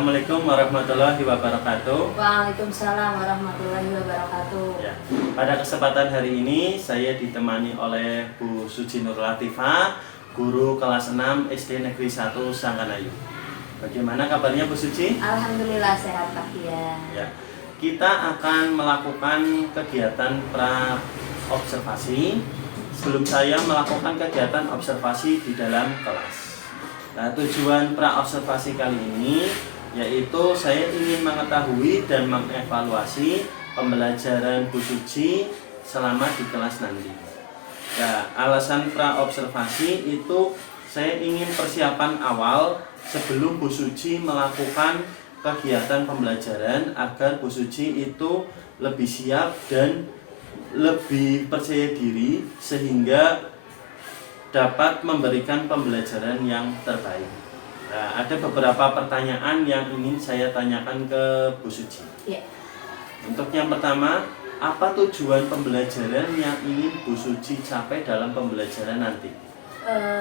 Assalamualaikum warahmatullahi wabarakatuh. Waalaikumsalam warahmatullahi wabarakatuh. Ya, pada kesempatan hari ini saya ditemani oleh Bu Suci Nur Latifah, guru kelas 6 SD Negeri 1 Sangkanayu. Bagaimana kabarnya Bu Suci? Alhamdulillah sehat Pak ya. Ya, kita akan melakukan kegiatan pra-observasi sebelum saya melakukan kegiatan observasi di dalam kelas. Nah, tujuan pra-observasi kali ini yaitu saya ingin mengetahui dan mengevaluasi pembelajaran Bu Suci selama di kelas nanti. Nah, alasan pra-observasi itu saya ingin persiapan awal sebelum Bu Suci melakukan kegiatan pembelajaran agar Bu Suci itu lebih siap dan lebih percaya diri sehingga dapat memberikan pembelajaran yang terbaik. Nah, ada beberapa pertanyaan yang ingin saya tanyakan ke Bu Suci. Ya. Untuk yang pertama, apa tujuan pembelajaran yang ingin Bu Suci capai dalam pembelajaran nanti?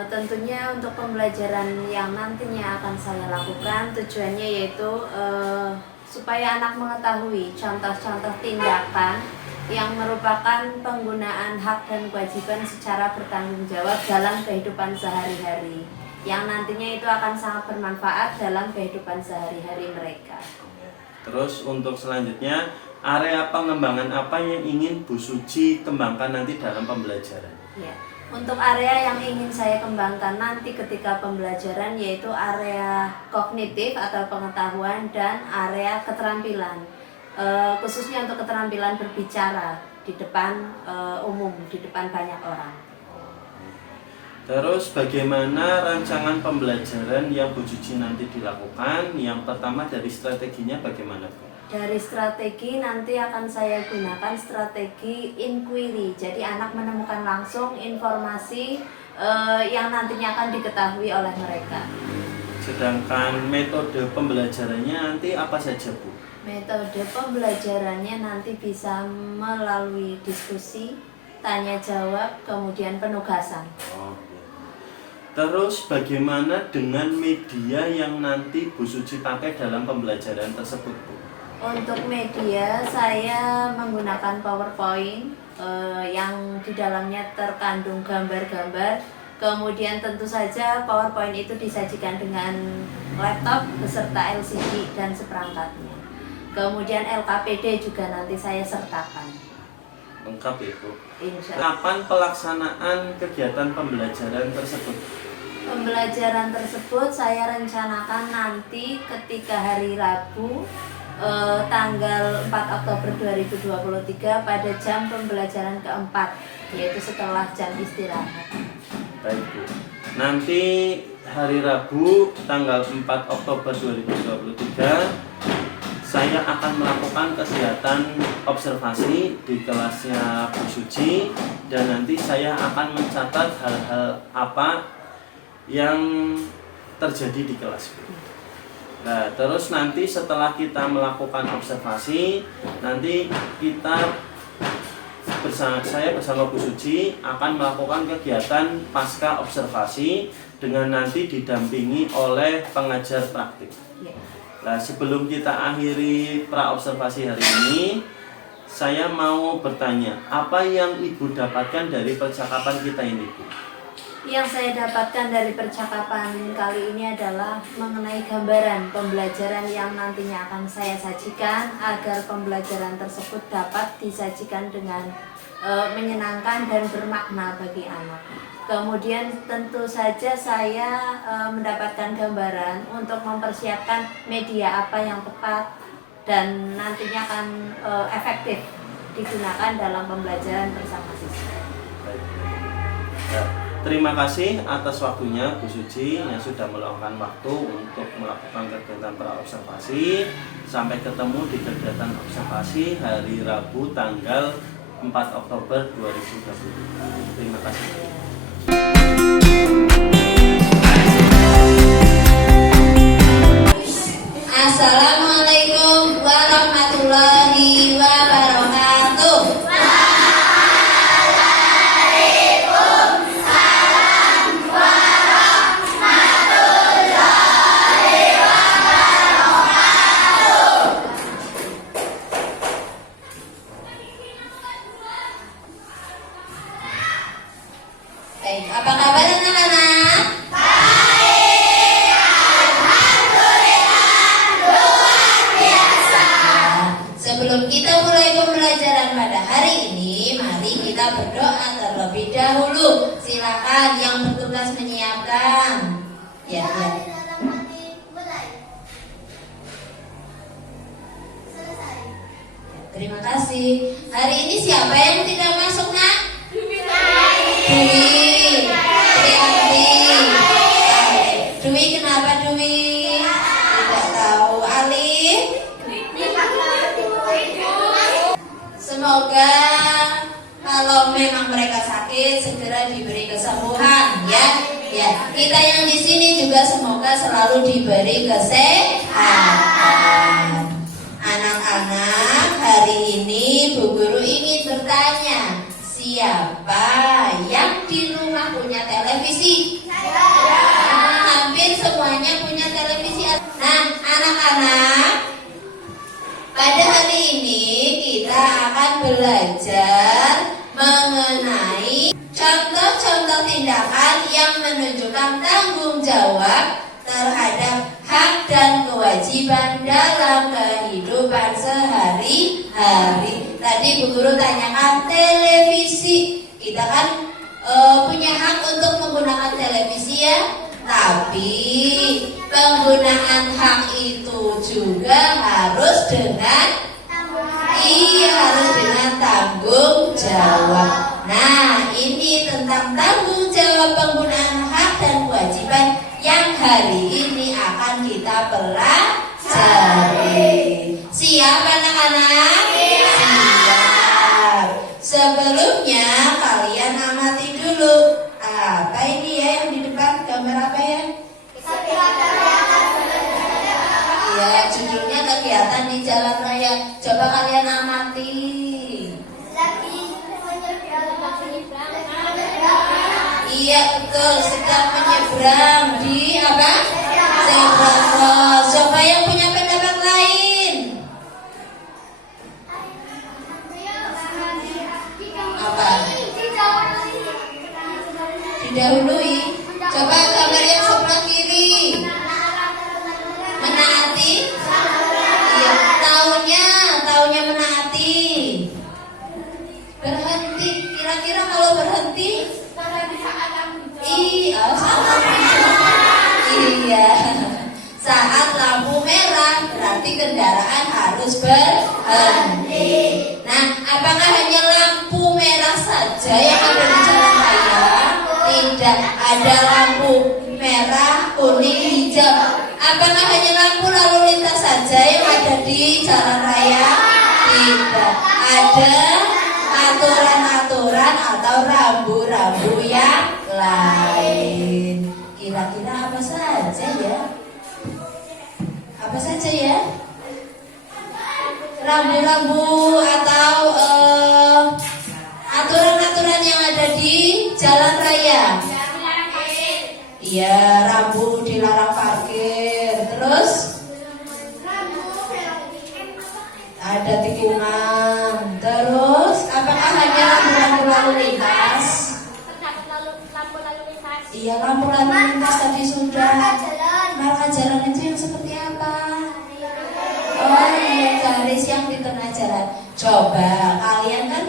Tentunya untuk pembelajaran yang nantinya akan saya lakukan tujuannya yaitu supaya anak mengetahui contoh-contoh tindakan yang merupakan penggunaan hak dan kewajiban secara bertanggung jawab dalam kehidupan sehari-hari yang nantinya itu akan sangat bermanfaat dalam kehidupan sehari-hari mereka. Terus untuk selanjutnya, area pengembangan apa yang ingin Bu Suci kembangkan nanti dalam pembelajaran? Ya. Untuk area yang ingin saya kembangkan nanti ketika pembelajaran yaitu area kognitif atau pengetahuan dan area keterampilan. Khususnya untuk keterampilan berbicara di depan umum, di depan banyak orang. Terus bagaimana rancangan pembelajaran yang Bu Suci nanti dilakukan? Yang pertama dari strateginya bagaimana Bu? Dari strategi nanti akan saya gunakan strategi inquiry. Jadi anak menemukan langsung informasi yang nantinya akan diketahui oleh mereka. Sedangkan metode pembelajarannya nanti apa saja Bu? Metode pembelajarannya nanti bisa melalui diskusi, tanya jawab, kemudian penugasan. Terus bagaimana dengan media yang nanti Bu Suci pakai dalam pembelajaran tersebut Bu? Untuk media saya menggunakan PowerPoint yang di dalamnya terkandung gambar-gambar. Kemudian tentu saja PowerPoint itu disajikan dengan laptop beserta LCD dan seperangkatnya. Kemudian LKPD juga nanti saya sertakan. Lengkap ya Bu? Insya Allah. Kapan pelaksanaan kegiatan pembelajaran tersebut? Pembelajaran tersebut saya rencanakan nanti ketika hari Rabu tanggal 4 Oktober 2023 pada jam pembelajaran keempat, yaitu setelah jam istirahat. Baik Bu. Nanti hari Rabu tanggal 4 Oktober 2023 saya akan melakukan kegiatan observasi di kelasnya Bu Suci dan nanti saya akan mencatat hal-hal apa yang terjadi di kelas Bu. Nah, terus nanti setelah kita melakukan observasi, nanti saya bersama Bu Suci akan melakukan kegiatan pasca observasi dengan nanti didampingi oleh pengajar praktik. Nah, sebelum kita akhiri pra-observasi hari ini, saya mau bertanya, apa yang Ibu dapatkan dari percakapan kita ini, Bu? Yang saya dapatkan dari percakapan kali ini adalah mengenai gambaran pembelajaran yang nantinya akan saya sajikan agar pembelajaran tersebut dapat disajikan dengan menyenangkan dan bermakna bagi anak. Kemudian tentu saja saya mendapatkan gambaran untuk mempersiapkan media apa yang tepat dan nantinya akan efektif digunakan dalam pembelajaran bersama siswa. Ya, terima kasih atas waktunya Bu Suci yang sudah meluangkan waktu untuk melakukan kegiatan pra-observasi. Sampai ketemu di kegiatan observasi hari Rabu tanggal 4 Oktober 2020. Terima kasih. Assalamualaikum warahmatullahi wabarakatuh. Waalaikumsalam warahmatullahi wabarakatuh. kita berdoa terlebih dahulu. Silakan yang bertugas menyiapkan. Ya, ya. Terima kasih. Hari ini siapa yang tidak masuk, Nak? Dwi. Dwi, kenapa Dwi? Tidak tahu. Alif? Semoga kalau memang mereka sakit segera diberi kesembuhan, ya. Ya, kita yang di sini juga semoga selalu diberi kesehatan. Anak-anak, hari ini Bu Guru ingin bertanya, siapa yang di rumah punya televisi? Hampir semuanya punya televisi. Nah, anak-anak, pada hari ini kita akan belajar mengenai contoh-contoh tindakan yang menunjukkan tanggung jawab terhadap hak dan kewajiban dalam kehidupan sehari-hari. Tadi Bu Guru tanyakan televisi. Kita kan punya hak untuk menggunakan televisi, ya. Tapi penggunaan hak itu juga harus dengan tanggung jawab. Nah, ini tentang tanggung jawab penggunaan hak dan kewajiban yang hari ini akan kita pelajari. Siap anak-anak? Siap. Sebelumnya kalian amati dulu. Apa ini ya yang di depan? Gambar apa ya? Ya, judulnya kegiatan di jalan raya. Coba kalian amati. Iya betul, sedang menyeberang di apa? Zebra cross. Coba yang punya pendapat lain. Apa? Didahului. Coba gambar yang sebelah kiri. Menaati? Iya, tahunnya menaati. Berhenti. Kira-kira kalau berhenti? Iya, saat lampu merah berarti kendaraan harus berhenti. Nah, apakah hanya lampu merah saja yang ada di jalan raya? Tidak, ada lampu merah, kuning, hijau. Apakah hanya lampu lalu lintas saja yang ada di jalan raya? Tidak, ada aturan-aturan atau rambu-rambu yang lain. Kira-kira apa saja ya? Apa saja ya? Rambu-rambu atau aturan-aturan yang ada di jalan raya. Iya, rambu dilarang parkir. Terus ada tikungan. Terus apakah hanya lampu lalu lintas? Iya, lampu lalu lintas tadi sudah. Marka jalan itu yang seperti apa? Oh iya, garis yang di tengah jalan. Coba kalian kan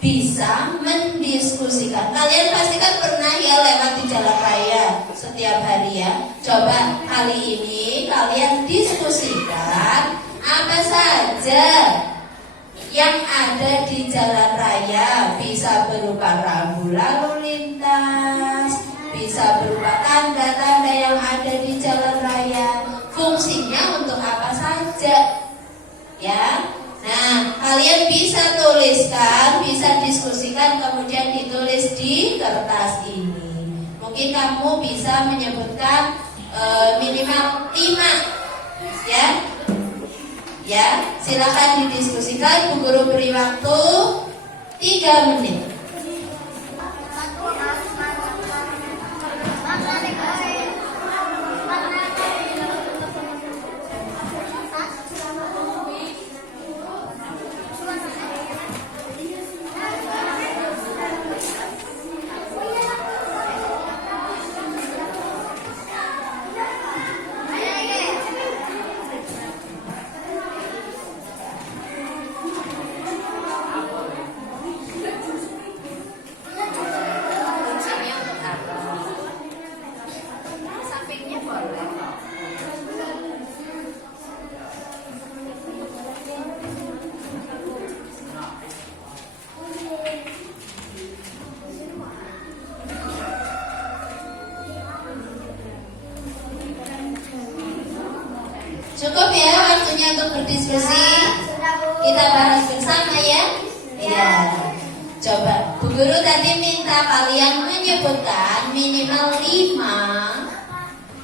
bisa mendiskusikan. Kalian pasti kan pernah ya lewat di jalan raya setiap hari ya. Coba kali ini kalian diskusikan apa saja yang ada di jalan raya. Bisa berupa rambu lalu lintas, bisa berupa tanda-tanda yang ada di jalan raya. Fungsinya untuk apa saja? Ya. Nah, kalian bisa tuliskan, bisa diskusikan, kemudian ditulis di kertas ini. Mungkin kamu bisa menyebutkan minimal 5, ya. Ya, silakan didiskusikan. Bu Guru beri waktu 3 menit. Cukup ya waktunya untuk berdiskusi. Kita bahas bersama ya. Iya. Coba Bu Guru tadi minta kalian menyebutkan minimal 5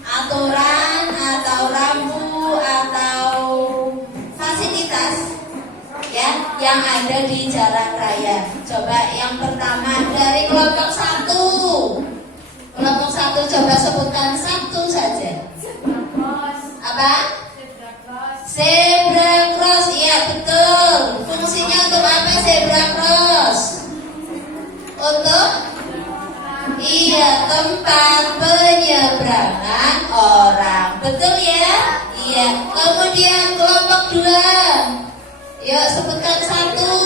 aturan atau rambu atau fasilitas ya yang ada di jalan raya. Coba yang pertama dari kelompok 1. Kelompok 1 coba sebutkan satu saja. Apa? Zebra cross. Iya betul. Fungsinya untuk apa zebra cross? Untuk tempat penyeberangan orang. Betul ya? Iya. Kemudian kelompok 2. Yuk sebutkan satu.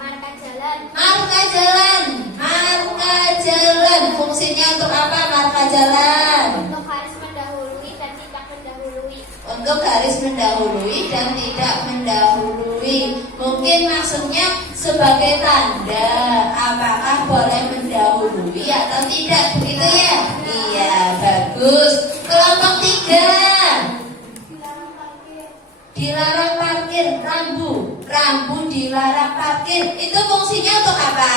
Marka jalan. Marka jalan. Marka jalan. Fungsinya untuk apa marka jalan? Untuk harus mendahului dan tidak mendahului. Untuk garis mendahului dan tidak mendahului. Mungkin maksudnya sebagai tanda apakah boleh mendahului atau tidak, begitu ya? Iya, bagus. Kelompok 3. Dilarang parkir, rambu dilarang parkir. Itu fungsinya untuk apa?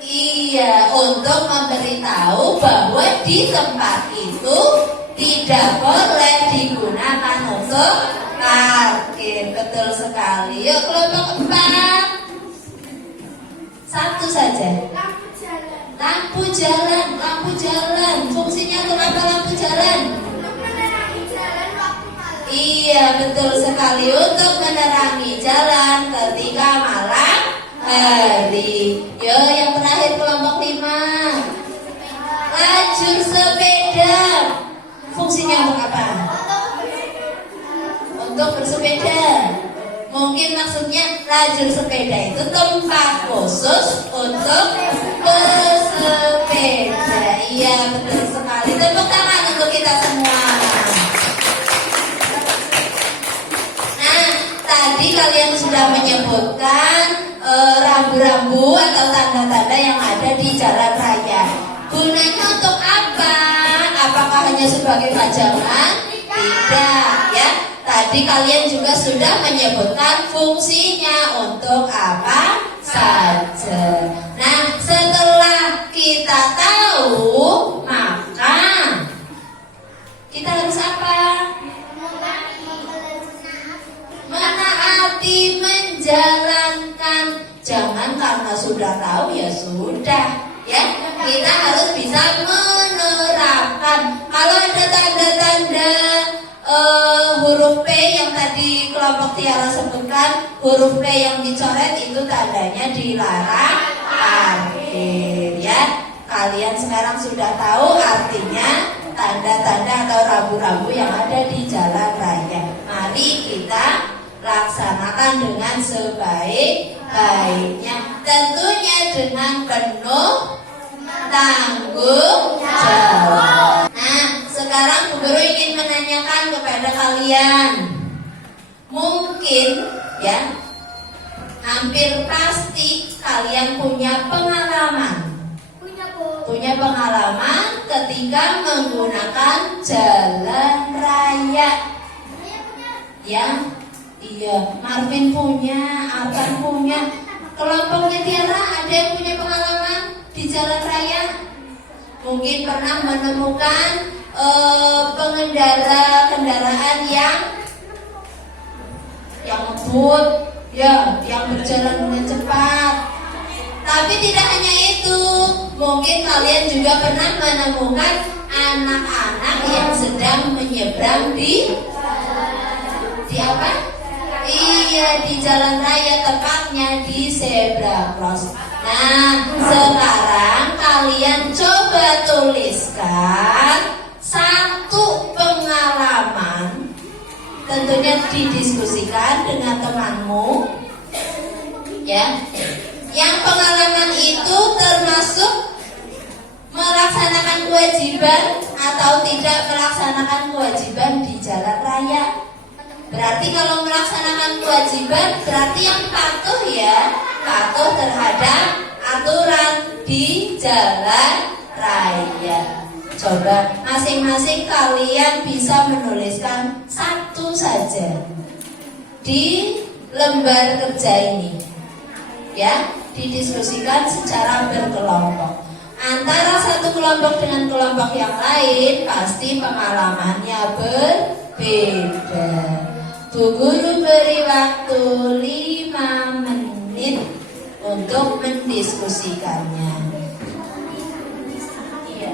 Iya, untuk memberitahu bahwa di tempat itu tidak boleh digunakan untuk parkir. Betul sekali. Yuk kelompok 4. Satu saja. Lampu jalan. Lampu jalan. Fungsinya untuk apa lampu jalan? Untuk menerangi jalan waktu malam. Iya, betul sekali. Untuk menerangi jalan ketika malam hari. Yo, yang terakhir kelompok 5. Lajur sepeda. Fungsinya untuk apa? Untuk bersepeda. Mungkin maksudnya lajur sepeda itu tempat khusus untuk bersepeda. Iya, betul sekali. Tepuk tangan untuk kita semua. Nah, tadi kalian sudah menyebutkan rambu-rambu atau tanda-tanda yang ada di jalan raya. Gunanya untuk apa? Apakah hanya sebagai pajangan? Tidak, ya. Tadi kalian juga sudah menyebutkan fungsinya untuk apa saja. Nah, setelah kita tahu, maka kita harus apa? Menaati, menjalankan. Jangan karena sudah tahu ya sudah, ya. Kita harus bisa menerapkan. Kalau ada tanda-tanda huruf P yang tadi kelompok Tiara sebutkan, huruf P yang dicoret itu tandanya dilarang parkir, ya. Kalian sekarang sudah tahu artinya tanda-tanda atau rambu-rambu yang ada di jalan raya. Mari kita laksanakan dengan sebaik-baiknya, tentunya dengan penuh tanggung jawab. Nah, sekarang Bu Guru ingin menanyakan kepada kalian. Mungkin ya, hampir pasti kalian punya pengalaman. Punya pengalaman ketika menggunakan jalan raya. Ya, iya, Marvin punya, Arkan punya. Kelompoknya Tiara ada yang punya pengalaman di jalan raya? Mungkin pernah menemukan pengendara kendaraan yang ngebut, ya, yang berjalan dengan cepat. Tapi tidak hanya itu, mungkin kalian juga pernah menemukan anak-anak yang sedang menyeberang di apa? Iya, di jalan raya, tepatnya di zebra cross. Nah, sekarang kalian coba tuliskan satu pengalaman. Tentunya didiskusikan dengan temanmu, ya. Yang pengalaman itu termasuk melaksanakan kewajiban atau tidak melaksanakan kewajiban di jalan raya. Berarti kalau melaksanakan kewajiban berarti yang patuh, ya, patuh terhadap aturan di jalan raya. Coba masing-masing kalian bisa menuliskan satu saja di lembar kerja ini, ya, didiskusikan secara berkelompok. Antara satu kelompok dengan kelompok yang lain pasti pengalamannya berbeda. Bu Guru beri waktu 5 menit untuk mendiskusikannya. Iya.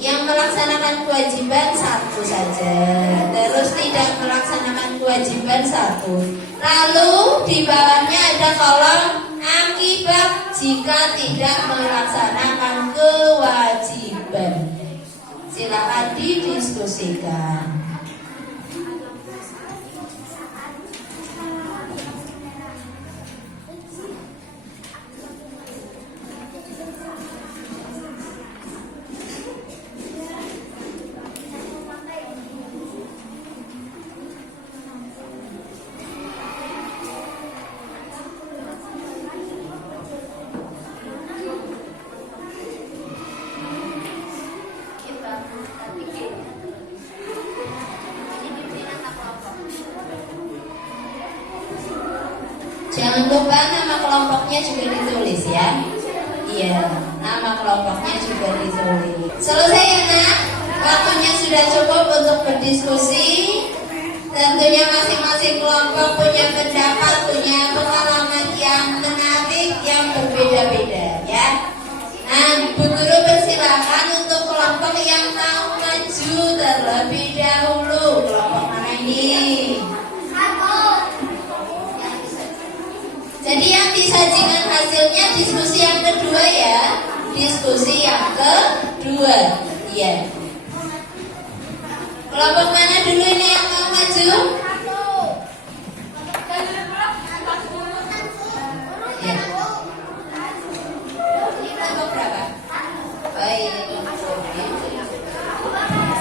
Yang melaksanakan kewajiban satu saja, terus tidak melaksanakan kewajiban satu. Lalu di bawahnya ada kolom akibat jika tidak melaksanakan kewajiban. Silakan didiskusikan. Jangan lupa nama kelompoknya juga ditulis ya. Iya, nama kelompoknya juga ditulis. Selesai ya nak? Waktunya sudah cukup untuk berdiskusi. Tentunya masing-masing kelompok punya pendapat, punya pengalaman yang menarik, yang berbeda-beda ya. Nah, Bu Guru persilakan untuk kelompok yang mau maju terlebih dahulu. Kelompok mana ini? Jadi yang disajikan hasilnya diskusi yang kedua ya. Diskusi yang kedua. Iya. Kelompok mana dulu ini yang mau maju? Ya. Kelompok berapa? Baik.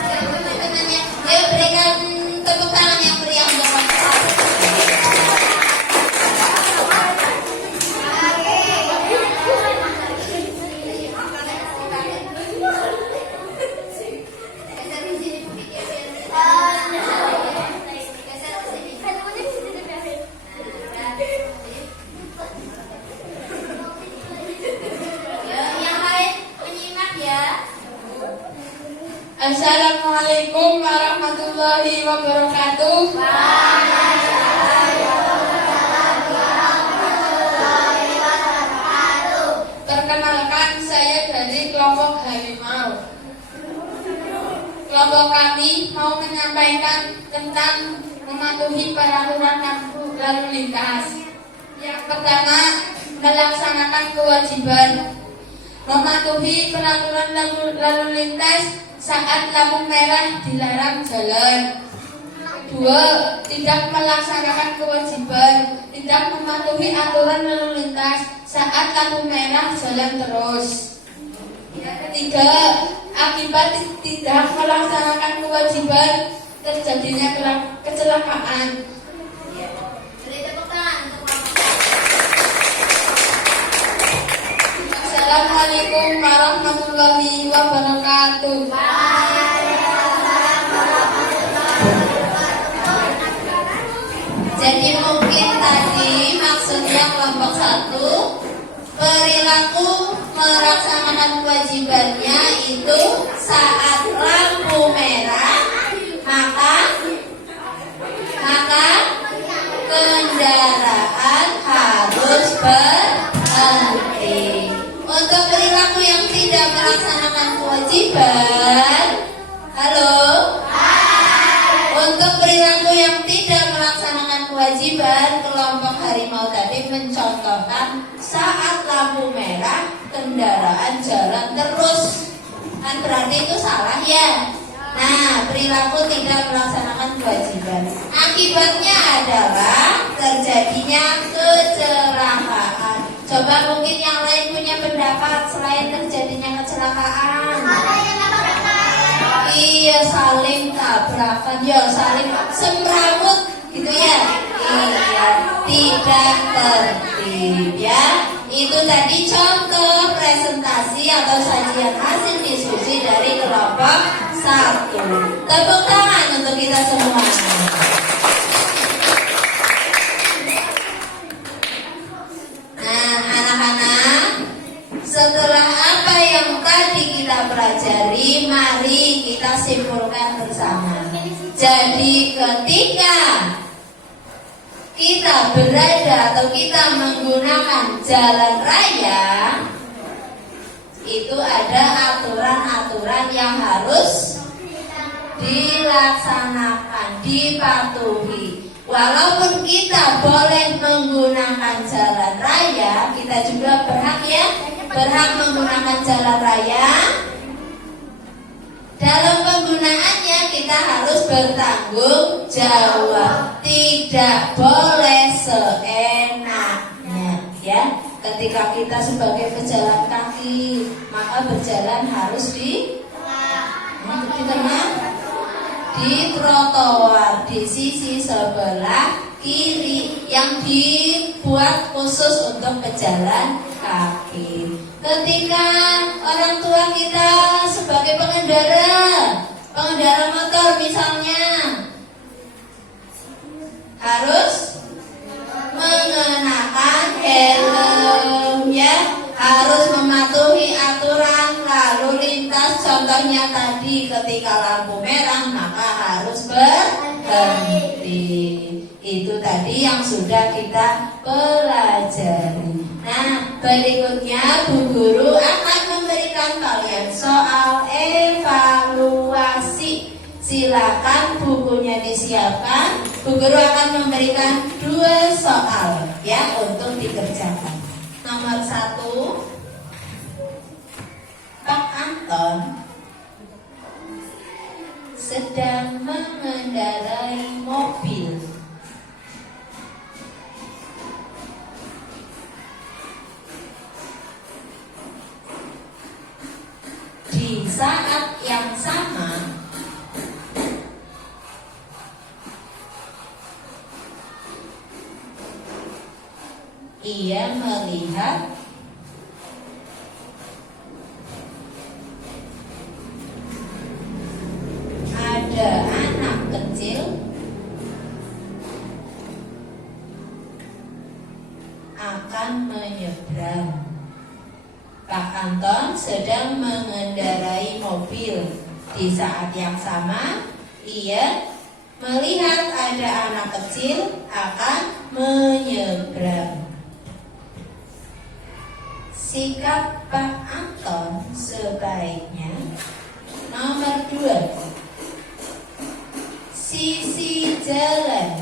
Teman-temannya, ayo berikan tepuk tangan yang meriah untuk kelompok satu. Assalamualaikum warahmatullahi wabarakatuh. Perkenalkan, saya dari kelompok Harimau. Kelompok kami mau menyampaikan tentang mematuhi peraturan lalu lintas. Yang pertama, melaksanakan kewajiban mematuhi peraturan lalu lintas saat lampu merah dilarang jalan. Kedua, tidak melaksanakan kewajiban tidak mematuhi aturan lalu lintas saat lampu merah jalan terus. Yang ketiga, akibat tidak melaksanakan kewajiban terjadinya kecelakaan. Assalamualaikum warahmatullahi wabarakatuh. Jadi mungkin tadi maksudnya kelompok satu, perilaku melaksanakan kewajibannya itu saat lampu merah maka kendaraan harus berhenti. Untuk perilaku yang tidak melaksanakan kewajiban, halo? Untuk perilaku yang tidak melaksanakan kewajiban, kelompok Harimau tadi mencontohkan saat lampu merah kendaraan jalan terus. Kan berarti itu salah ya. Nah, perilaku tidak melaksanakan kewajiban. Akibatnya adalah terjadinya kecelakaan. Coba mungkin yang lain punya pendapat selain terjadinya kecelakaan. Iya, saling tabrakan, ya saling semrawut gitu ya. Iya, tidak tertib ya. Itu tadi contoh presentasi atau sajian hasil diskusi dari kelompok 1. Tepuk tangan untuk kita semua. Nah, anak-anak, setelah apa yang tadi kita pelajari, mari kita simpulkan bersama. Jadi ketika kita berada atau kita menggunakan jalan raya, itu ada aturan-aturan yang harus dilaksanakan, dipatuhi. Walaupun kita boleh menggunakan jalan raya, kita juga berhak menggunakan jalan raya. Dalam penggunaannya kita harus bertanggung jawab, tidak boleh seenaknya, ya. Ketika kita sebagai pejalan kaki, maka berjalan harus di tengah, di trotoar, di sisi sebelah kiri yang dibuat khusus untuk pejalan kaki. Ketika orang tua kita sebagai pengendara motor misalnya, harus mengenakan helm, ya, harus mematuhi aturan lalu lintas. Contohnya tadi ketika lampu merah maka harus berhenti. Itu tadi yang sudah kita pelajari. Nah, berikutnya Bu Guru akan memberikan kalian soal evaluasi. Silakan bukunya disiapkan. Bu Guru akan memberikan 2 soal, ya, untuk dikerjakan. Nomor 1, Pak Anton sedang mengendarai mobil. Di saat yang sama, ia melihat ada anak kecil akan menyeberang. Pak Anton sedang mengendarai mobil. Di saat yang sama, ia melihat ada anak kecil akan menyeberang. Sikap Pak Anton sebaiknya. Nomor 2, sisi jalan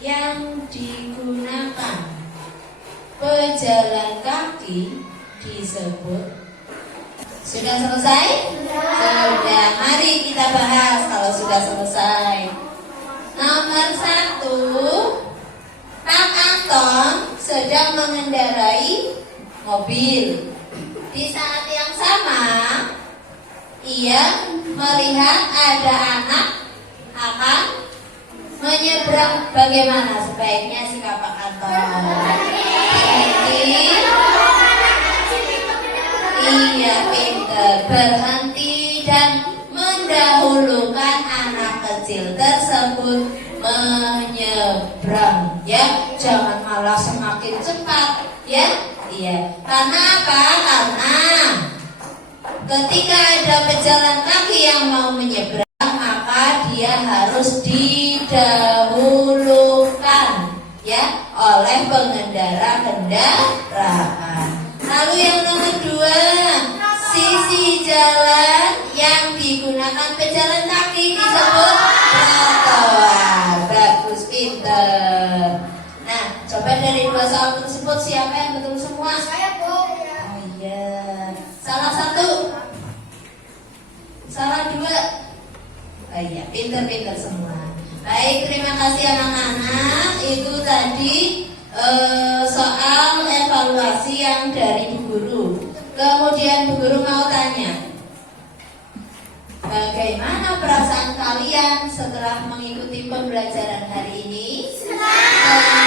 yang digunakan pejalan kaki disebut. Sudah selesai? Sudah. Mari kita bahas kalau sudah selesai. Nomor 1, Pak Anton sedang mengendarai mobil. Di saat yang sama, ia melihat ada anak akan menyeberang. Bagaimana sebaiknya sikap Pak Anton? Iya, pintar. Berhenti dan mendahulukan anak kecil tersebut menyeberang, ya. Jangan malah semakin cepat, ya. Iya. Karena apa? Karena ketika ada pejalan kaki yang mau menyeberang, maka dia harus didahulukan, ya, oleh pengendara kendaraan. Lalu yang nomor 2, sisi jalan yang digunakan pejalan kaki disebut trotoar. Bagus, pinter. Nah, coba dari 2 soal tersebut siapa yang betul semua? Saya, Bu. Oh iya. Salah 1, salah 2. Oh iya, pinter-pinter semua. Baik, terima kasih anak-anak. Itu tadi soal evaluasi yang dari Bu Guru. Kemudian Bu Guru mau tanya, bagaimana perasaan kalian setelah mengikuti pembelajaran hari ini? Senang.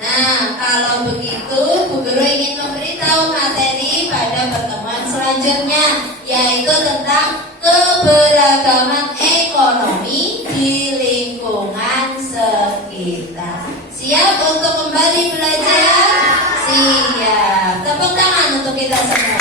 Nah, kalau begitu Bu Guru ingin memberitahu materi pada pertemuan selanjutnya, yaitu tentang keberagaman ekonomi di lingkungan sekitar. Siap untuk kembali belajar? Siap. Tepuk tangan untuk kita semua.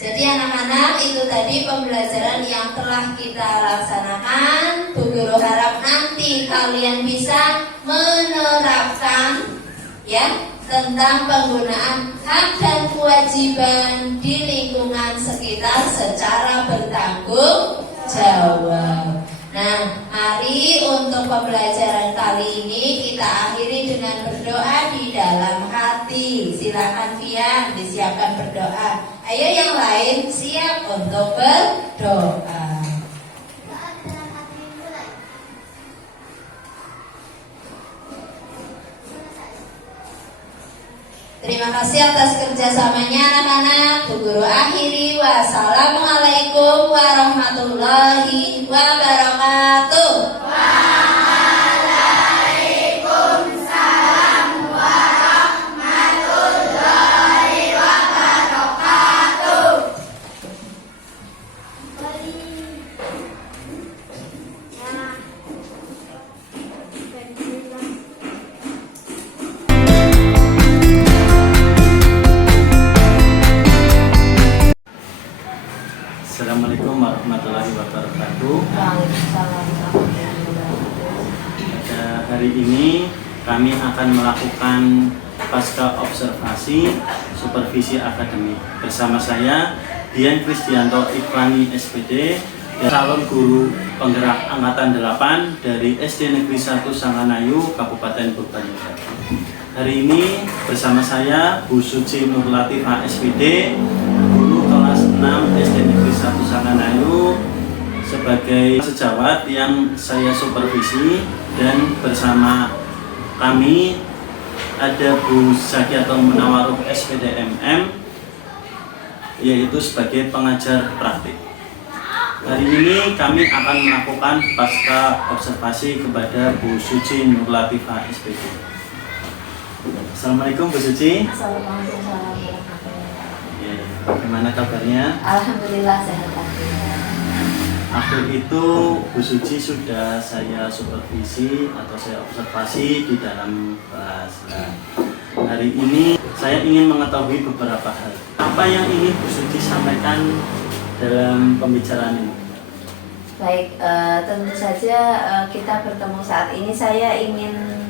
Jadi anak-anak, itu tadi pembelajaran yang telah kita laksanakan. Bu Guru harap nanti kalian bisa menerapkan ya tentang penggunaan hak dan kewajiban di lingkungan sekitar secara bertanggung jawab. Nah, mari untuk pembelajaran kali ini kita akhiri dengan berdoa di dalam hati. Silakan Fian, disiapkan berdoa. Ayo yang lain siap untuk berdoa. Terima kasih atas kerjasamanya anak-anak. Bu Guru akhiri. Wassalamualaikum warahmatullahi wabarakatuh. Assalamualaikum warahmatullahi wabarakatuh. Pada hari ini kami akan melakukan pasca observasi supervisi akademik bersama saya Dian Kristianto Ikhwani SPD, calon guru penggerak angkatan 8 dari SD Negeri 1 Sanganayu, Kabupaten Purbalingga. Hari ini bersama saya Bu Suci Nur Latifah SPD, guru kelas 6 SD Negeri 1 Sanganayu, sebagai sejawat yang saya supervisi, dan bersama kami ada Bu Zakiatul Munawaruh SPD MM, yaitu sebagai pengajar praktik. Hari ini kami akan melakukan pasca observasi kepada Bu Suci Nur Latifah SPD. Assalamualaikum Bu Suci. Assalamualaikum warahmatullahi wabarakatuh. Ya, bagaimana kabarnya? Alhamdulillah sehat alhamdulillah. Akhir itu Bu Suci sudah saya supervisi atau saya observasi di dalam kelas. Nah, hari ini saya ingin mengetahui beberapa hal. Apa yang ingin Bu Suci sampaikan dalam pembicaraan ini? Baik, tentu saja kita bertemu saat ini saya ingin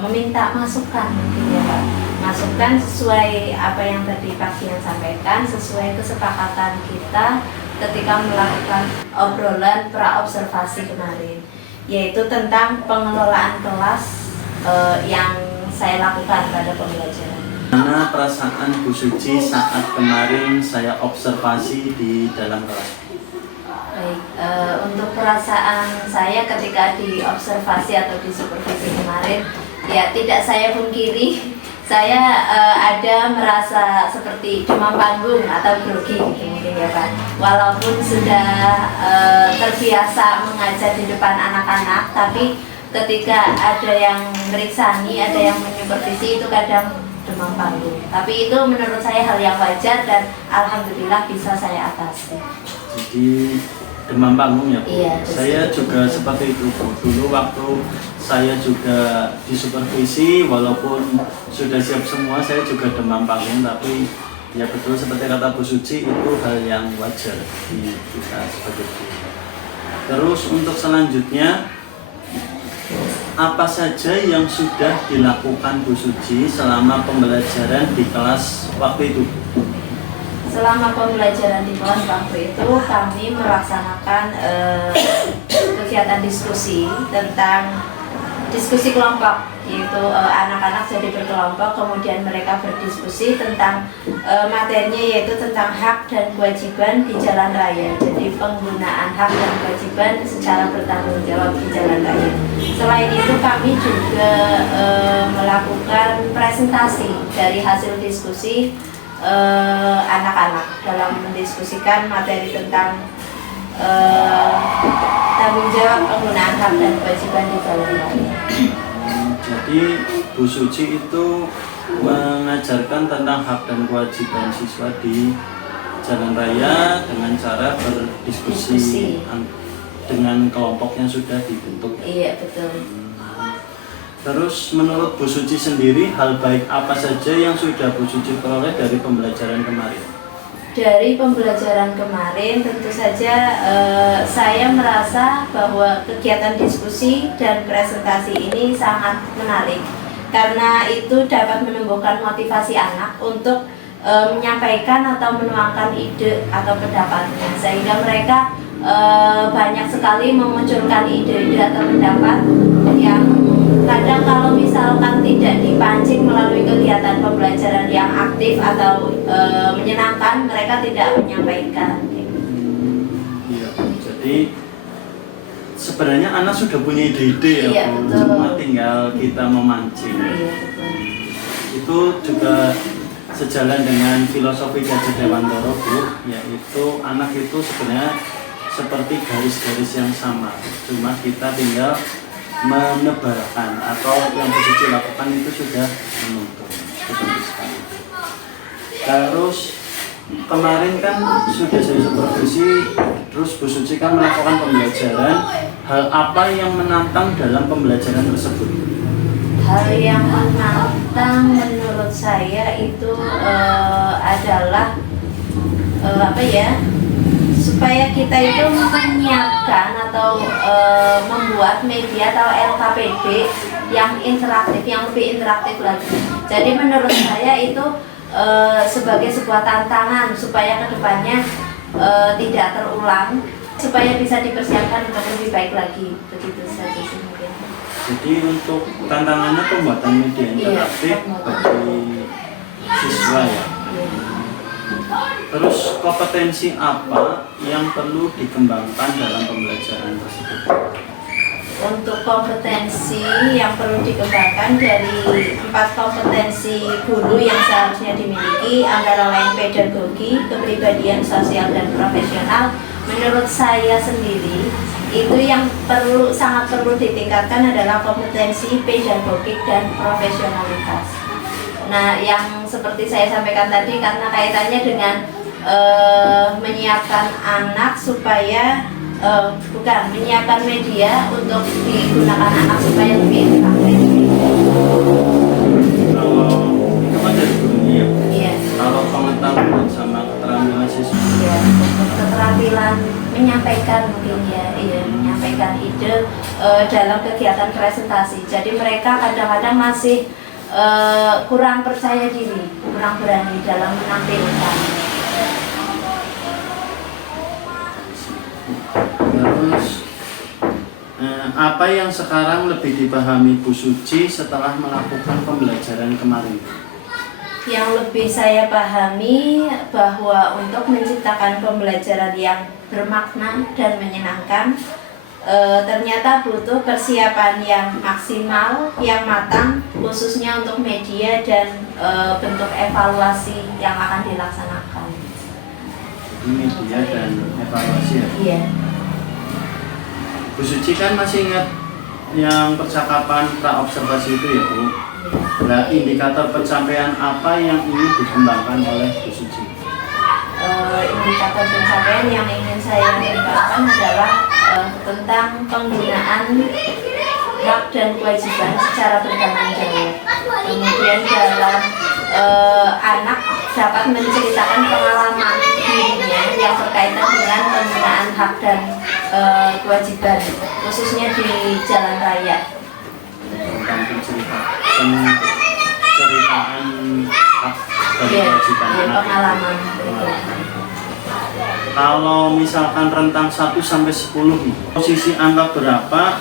meminta masukan mungkin ya Pak. Masukan sesuai apa yang tadi Pak Fian sampaikan, sesuai kesepakatan kita ketika melakukan obrolan pra-observasi kemarin, yaitu tentang pengelolaan kelas yang saya lakukan pada pembelajaran. Mana perasaan Bu Suci saat kemarin saya observasi di dalam kelas? Baik, untuk perasaan saya ketika diobservasi atau disupervisi kemarin, ya tidak saya pungkiri, saya ada merasa seperti demam panggung atau grogi gitu mungkin ya Pak. Walaupun sudah terbiasa mengajar di depan anak-anak, tapi ketika ada yang meriksani, ada yang menyupervisi, itu kadang demam panggung. Tapi itu menurut saya hal yang wajar dan alhamdulillah bisa saya atasi. Jadi demam panggung ya Bu? Iya, saya juga seperti itu Bu. Dulu waktu saya juga disupervisi, walaupun sudah siap semua, saya juga demam panggung. Tapi ya betul seperti kata Bu Suci, itu hal yang wajar di kita sebagai guru. Terus untuk selanjutnya, apa saja yang sudah dilakukan Bu Suci selama pembelajaran di kelas waktu itu? Selama pembelajaran di kelas waktu itu kami melaksanakan kegiatan diskusi tentang diskusi kelompok, yaitu anak-anak jadi berkelompok, kemudian mereka berdiskusi tentang materinya, yaitu tentang hak dan kewajiban di jalan raya. Jadi penggunaan hak dan kewajiban secara bertanggung jawab di jalan raya. Selain itu kami juga melakukan presentasi dari hasil diskusi anak-anak dalam mendiskusikan materi tentang tanggung jawab penggunaan hak dan kewajiban di jalan raya. Jadi Bu Suci itu mengajarkan tentang hak dan kewajiban siswa di jalan raya dengan cara berdiskusi Diskusi. dengan kelompok yang sudah dibentuk. Iya, betul. Terus menurut Bu Suci sendiri, hal baik apa saja yang sudah Bu Suci peroleh dari pembelajaran kemarin? Dari pembelajaran kemarin tentu saja saya merasa bahwa kegiatan diskusi dan presentasi ini sangat menarik karena itu dapat menumbuhkan motivasi anak untuk menyampaikan atau menuangkan ide atau pendapatnya, sehingga mereka banyak sekali memunculkan ide-ide atau pendapat yang kadang kalau misalkan tidak dipancing melalui kegiatan pembelajaran yang aktif atau menyenangkan, mereka tidak menyampaikan. Iya, jadi sebenarnya anak sudah punya ide-ide ya, Iya, Bu. betul. Cuma tinggal kita memancing. Iya, betul. Itu juga sejalan dengan filosofi Gajah Dewantara, Bu, yaitu anak itu sebenarnya seperti garis-garis yang sama, cuma kita tinggal menebarkan, atau yang Bu Suci lakukan itu sudah menuntun seperti sekali. Terus kemarin kan sudah saya supervisi, terus Bu Suci kan melakukan pembelajaran. Hal apa yang menantang dalam pembelajaran tersebut? Hal yang menantang menurut saya itu adalah supaya kita itu menyiapkan atau membuat media atau LKPD yang interaktif, yang lebih interaktif lagi. Jadi menurut saya itu sebagai sebuah tantangan supaya kedepannya tidak terulang, supaya bisa dipersiapkan untuk lebih baik lagi. Begitu saja sih mungkin. Jadi untuk tantangannya pembuatan media interaktif bagi siswa ya. Terus kompetensi apa yang perlu dikembangkan dalam pembelajaran tersebut? Untuk kompetensi yang perlu dikembangkan dari 4 kompetensi guru yang seharusnya dimiliki, antara lain pedagogi, kepribadian sosial dan profesional, menurut saya sendiri itu yang sangat perlu ditingkatkan adalah kompetensi pedagogik dan profesionalitas. Nah, yang seperti saya sampaikan tadi, karena kaitannya dengan menyiapkan anak supaya menyiapkan media untuk digunakan anak supaya lebih interaktif. Kalau itu kan dari gurunya ya. Iya. Kalau pengetahuan sama keterampilan siswa. Iya, untuk keterampilan menyampaikan mungkin ya, menyampaikan ide dalam kegiatan presentasi. Jadi mereka kadang-kadang masih kurang percaya diri, kurang berani dalam menampilkan. Terus apa yang sekarang lebih dipahami Bu Suci setelah melakukan pembelajaran kemarin? Yang lebih saya pahami bahwa untuk menciptakan pembelajaran yang bermakna dan menyenangkan, ternyata butuh persiapan yang maksimal, yang matang, khususnya untuk media dan bentuk evaluasi yang akan dilaksanakan. Media dan evaluasi ya. Iya. Bu Suci kan masih ingat yang percakapan pra-observasi itu ya, Bu? Nah, indikator pencapaian apa yang ingin dikembangkan oleh Bu Suci? Indikator pencapaian yang ingin saya kembangkan adalah tentang penggunaan hak dan kewajiban secara bertanggung jawab. Kemudian dalam anak dapat menceritakan pengalaman dirinya yang berkaitan dengan penggunaan hak dan kewajiban, khususnya di jalan raya. Tentang penceritaan hak dan kewajiban anak. Pengalaman. Kalau misalkan rentang 1 sampai 10 nih, posisi angka berapa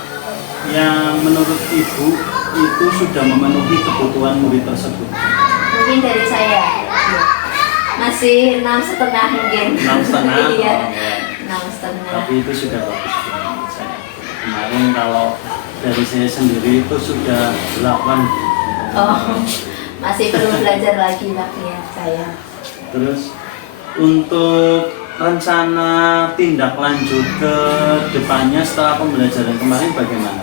yang menurut Ibu itu sudah memenuhi kebutuhan murid tersebut? Mungkin dari saya masih 6,5 mungkin. 6,5? Iya, Oh, 6,5. tapi itu sudah bagus menurut saya. Kemarin kalau dari saya sendiri itu sudah 8. Oh, masih perlu belajar lagi waktunya saya. Terus untuk rencana tindak lanjut ke depannya setelah pembelajaran kemarin bagaimana?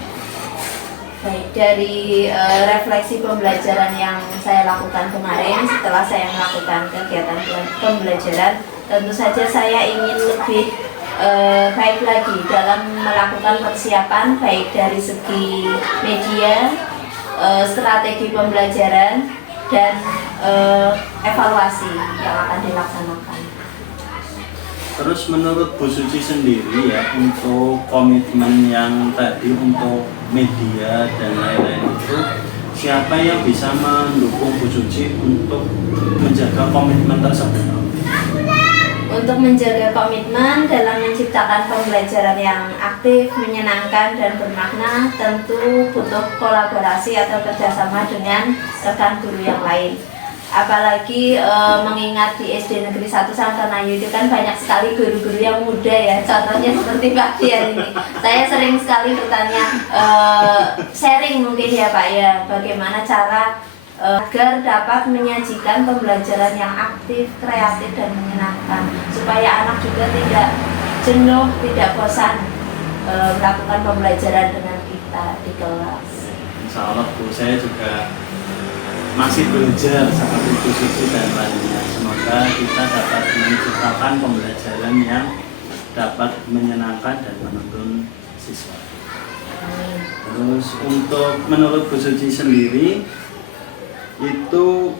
Baik, dari refleksi pembelajaran yang saya lakukan kemarin setelah saya melakukan kegiatan pembelajaran, tentu saja saya ingin lebih baik lagi dalam melakukan persiapan baik dari segi media, strategi pembelajaran, dan evaluasi yang akan dilaksanakan. Terus menurut Bu Suci sendiri ya, untuk komitmen yang tadi untuk media dan lain-lain itu, siapa yang bisa mendukung Bu Suci untuk menjaga komitmen tersebut? Untuk menjaga komitmen dalam menciptakan pembelajaran yang aktif, menyenangkan, dan bermakna, tentu butuh kolaborasi atau kerjasama dengan rekan guru yang lain. Apalagi mengingat di SD Negeri 1 Sangkanayu itu kan banyak sekali guru-guru yang muda ya. Contohnya seperti Pak Dian ini. Saya sering sekali bertanya, sharing mungkin ya Pak ya, bagaimana cara agar dapat menyajikan pembelajaran yang aktif, kreatif, dan menyenangkan, supaya anak juga tidak jenuh, tidak bosan melakukan pembelajaran dengan kita di kelas. Insya Allah Bu, saya juga masih belajar seperti Bu Suci dan lainnya. Semoga kita dapat menciptakan pembelajaran yang dapat menyenangkan dan menuntun siswa. Terus untuk menurut Bu Suci sendiri, itu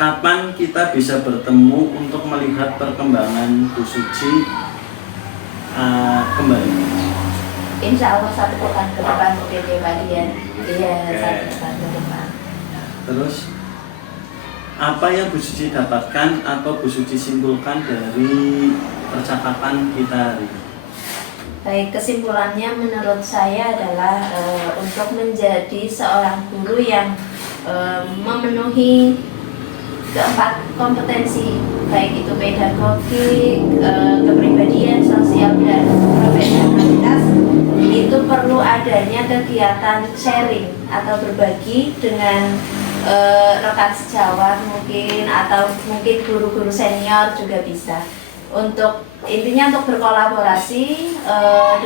kapan kita bisa bertemu untuk melihat perkembangan Bu Suci kembali? Insya Allah 1 pekan ke depan mungkin ya Pak Dian. Iya, Oke. 1 pekan ke depan. Terus apa yang Bu Suci dapatkan atau Bu Suci simpulkan dari percakapan kita hari ini? Baik, kesimpulannya menurut saya adalah untuk menjadi seorang guru yang memenuhi keempat kompetensi, baik itu pedagogik, kepribadian, sosial, dan profesionalitas, itu perlu adanya kegiatan sharing atau berbagi dengan rekan sejawat mungkin, atau mungkin guru-guru senior juga bisa. Untuk intinya untuk berkolaborasi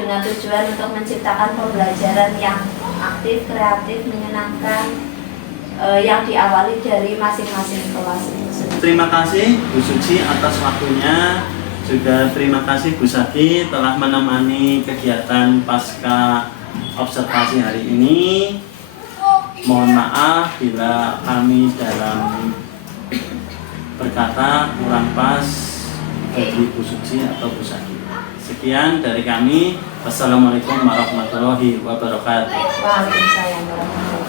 dengan tujuan untuk menciptakan pembelajaran yang aktif, kreatif, menyenangkan, yang diawali dari masing-masing kelas. Terima kasih Bu Suci atas waktunya. Juga terima kasih Bu Saki telah menemani kegiatan pasca observasi hari ini. Mohon maaf bila kami dalam berkata kurang pas bagi Bu Suci atau Bu Saki. Sekian dari kami. Wassalamualaikum warahmatullahi wabarakatuh. Waalaikumsalam warahmatullahi wabarakatuh.